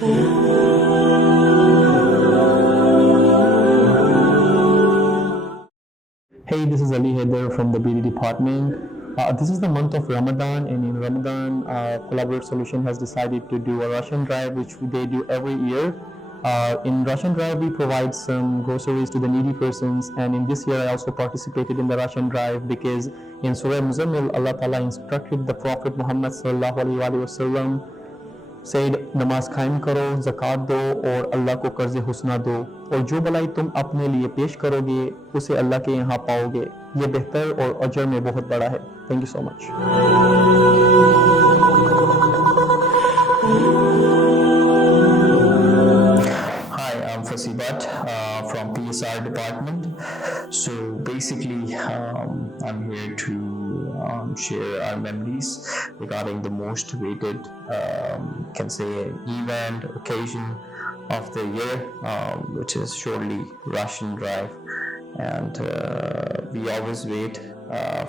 Hey, this is Ali Haider from the BD department. This is the month of Ramadan, and in Ramadan, Collaborate Solution has decided to do a Russian drive, which they do every year. In Russian drive, we provide some groceries to the needy persons, and in this year, I also participated in the Russian drive because in Surah Muzammil, Allah Ta'ala instructed the Prophet Muhammad Sallallahu Alaihi Wasallam Saeed नमाज कायम करो, ज़कात दो और अल्लाह को कर्ज़ हुस्ना दो, और जो भलाई तुम अपने लिए पेश करोगे उसे अल्लाह के यहाँ पाओगे। ये बेहतर और अजर में बहुत बड़ा है। Thank you so much. Hi, I'm Fasi Bhatt from PSR department. So basically, I'm here to share our memories regarding the most weighted, can say, event, occasion of the year, which is surely Russian Drive. And we always wait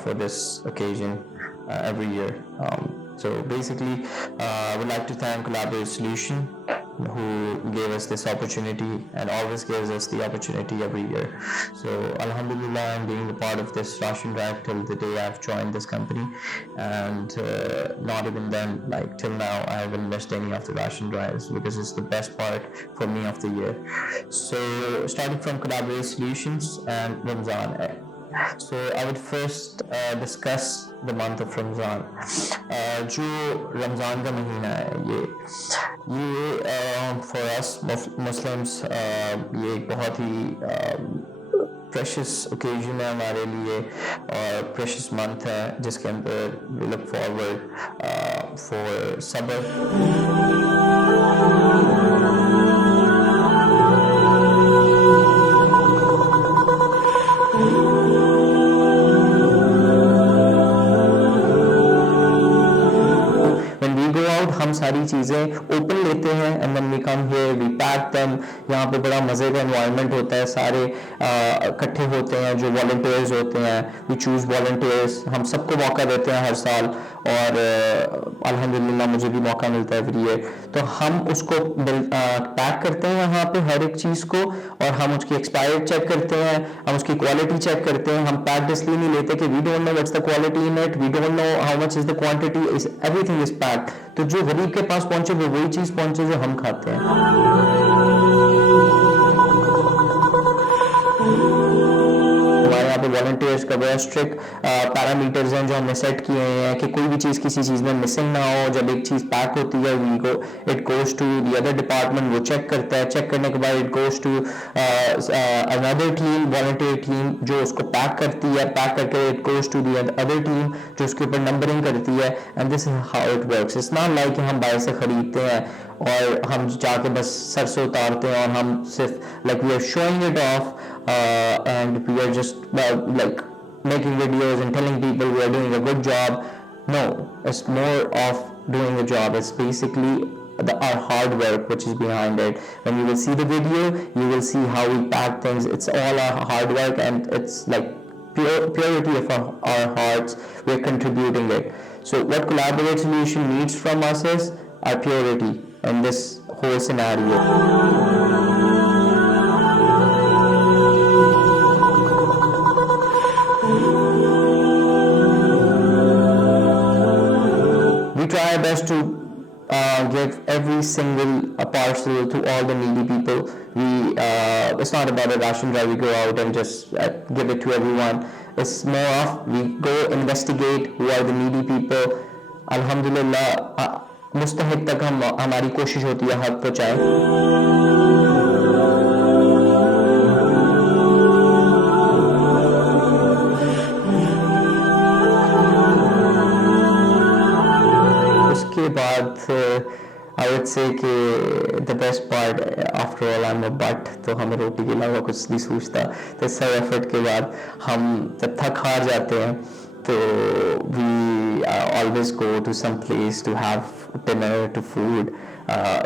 for this occasion every year. So basically, I would like to thank Collaborate Solution, who gave us this opportunity and always gives us the opportunity every year. So Alhamdulillah, I'm being a part of this Russian drive till the day I've joined this company, and not even then, like till now, I haven't missed any of the Russian drives because it's the best part for me of the year. So starting from Collaborate Solutions and Ramzan. So I would first discuss the month of Ramzan. जो रमज़ान का महीना है, ये for us Muslims ये एक बहुत ही precious occasion है हमारे लिए और precious month है जिसके अंदर we look forward for sabr. हम सारी चीज़ें ओपन लेते हैं and then we come here, we pack them. यहाँ पे बड़ा मज़े का एनवायरनमेंट होता है, सारे इकट्ठे होते हैं जो वॉलंटियर्स होते हैं, वी चूज़ वॉलंटियर्स, हम सबको मौका देते हैं हर साल और अल्हम्दुलिल्लाह मुझे भी मौका मिलता है एवरी ईयर। तो हम उसको पैक करते हैं यहाँ पे हर एक चीज़ को और हम उसकी एक्सपायर्ड चेक करते हैं, हम उसकी क्वालिटी चेक करते हैं। हम पैक्ड इसलिए नहीं लेते कि we don't know what's the quality in it, we don't know how much is the quantity, everything is packed. तो जो गरीब के पास पहुंचे वो वही चीज़ पहुंचे जो हम खाते हैं। हमारे यहाँ पे वॉलंटियर्स का बहुत स्ट्रिक्ट पैरामीटर्स हैं जो हमने सेट किए हैं कि कोई भी चीज़ किसी चीज़ में मिसिंग ना हो। जब एक चीज़ पैक होती है it goes to the other department, वो चेक करता है, चेक करने के बाद it goes to another team, volunteer team जो उसको पैक करती है, पैक करके it goes to the other team जो उसके ऊपर नंबरिंग करती है। And this is how it works. It's not like कि हम बाहर से खरीदते हैं और हम जाके बस सर से उतारते हैं और हम सिर्फ like we are showing it off and we are just like making videos and telling people we are doing a good job. No, it's more of doing a job. It's basically our hard work which is behind it. When you will see the video, you will see how we pack things. It's all our hard work and it's like purity of our hearts. We're contributing it. So what Collaborate Solution needs from us is our purity in this whole scenario. We try our best to give every single parcel to all the needy people. It's not about a ration drive, we go out and just give it to everyone. It's more of we go investigate who are the needy people. Alhamdulillah, मुस्तहिक तक हमारी कोशिश होती है हक पहुँचाए। उसके बाद I would say कि the best part after all I'm a butt, तो हमें रोटी के अलावा कुछ नहीं सूझता। तो सब एफर्ट के बाद हम जब थक हार जाते हैं तो we always go to some place to have dinner, to food,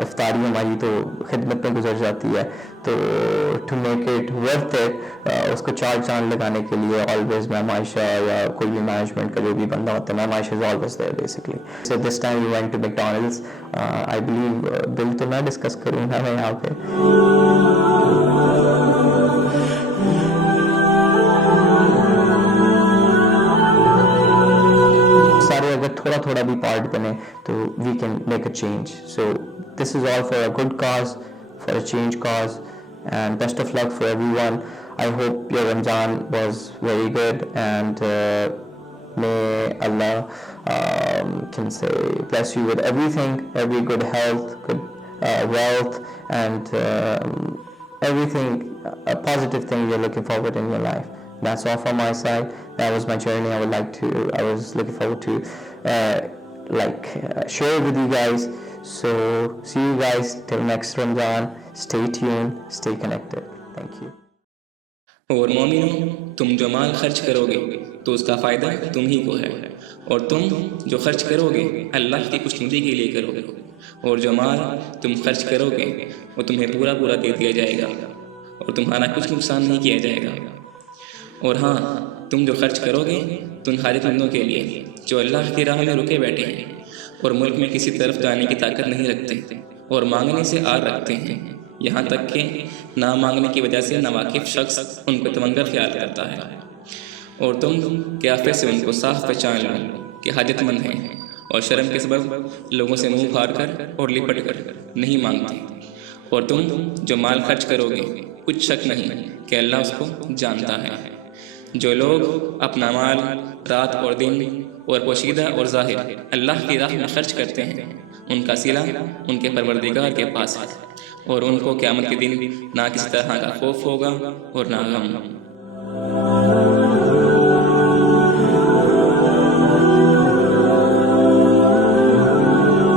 इफ्तारी हमारी तो खिदमत में गुजर जाती है। तो to make it worth it, उसको चार चांद लगाने के लिए ऑलवेज मैम आयशा या कोई भी मैनेजमेंट का जो भी बंदा होता है, ma'am Ayesha is always there basically. So this time we went to McDonald's. I believe bill तो मैं डिस्कस करूँगा मैं यहाँ पे। सारे अगर थोड़ा थोड़ा भी पार्ट बने तो we can make a change. So this is all for a good cause, for a change cause, and best of luck for everyone. I hope your Ramzan was very good, and may Allah can say bless you with everything, every good health, good wealth, and everything, a positive thing you're looking forward in your life. That's all from my side. That was my journey. I was looking forward to share with you guys. So see you guys till next Ramadan. Stay tuned, stay connected. Thank you. और मोमिनो, तुम जो माल खर्च करोगे तो उसका फ़ायदा तुम ही को है, और तुम जो खर्च करोगे अल्लाह की खुशनुदी के लिए करोगे, और जो माल तुम खर्च करोगे वो तुम्हें पूरा पूरा दे दिया जाएगा और तुम्हारा कुछ नुकसान नहीं किया जाएगा। और हाँ, तुम जो खर्च करोगे तो उन हाजतमंदों के लिए जो अल्लाह की राह में रुके बैठे हैं और मुल्क में किसी तरफ जाने की ताकत नहीं रखते और मांगने से आर रखते हैं, यहाँ तक कि ना मांगने की वजह से नावाकिफ शख्स उन पर तमंगर ख्याल करता है, और तुम क्याफे से उनको साफ पहचान लो कि हाजतमंद हैं और शर्म के सबब लोगों से मुंह फाड़ कर और लिपट कर नहीं मांगते। और तुम जो माल खर्च करोगे कुछ शक नहीं कि अल्लाह उसको जानता है। जो लोग अपना माल रात और दिन और पोशीदा और ज़ाहिर अल्लाह की राह में खर्च करते हैं, उनका सिला उनके परवरदिगार के पास है, और उनको क़यामत के दिन ना किसी तरह का खौफ होगा और ना गम।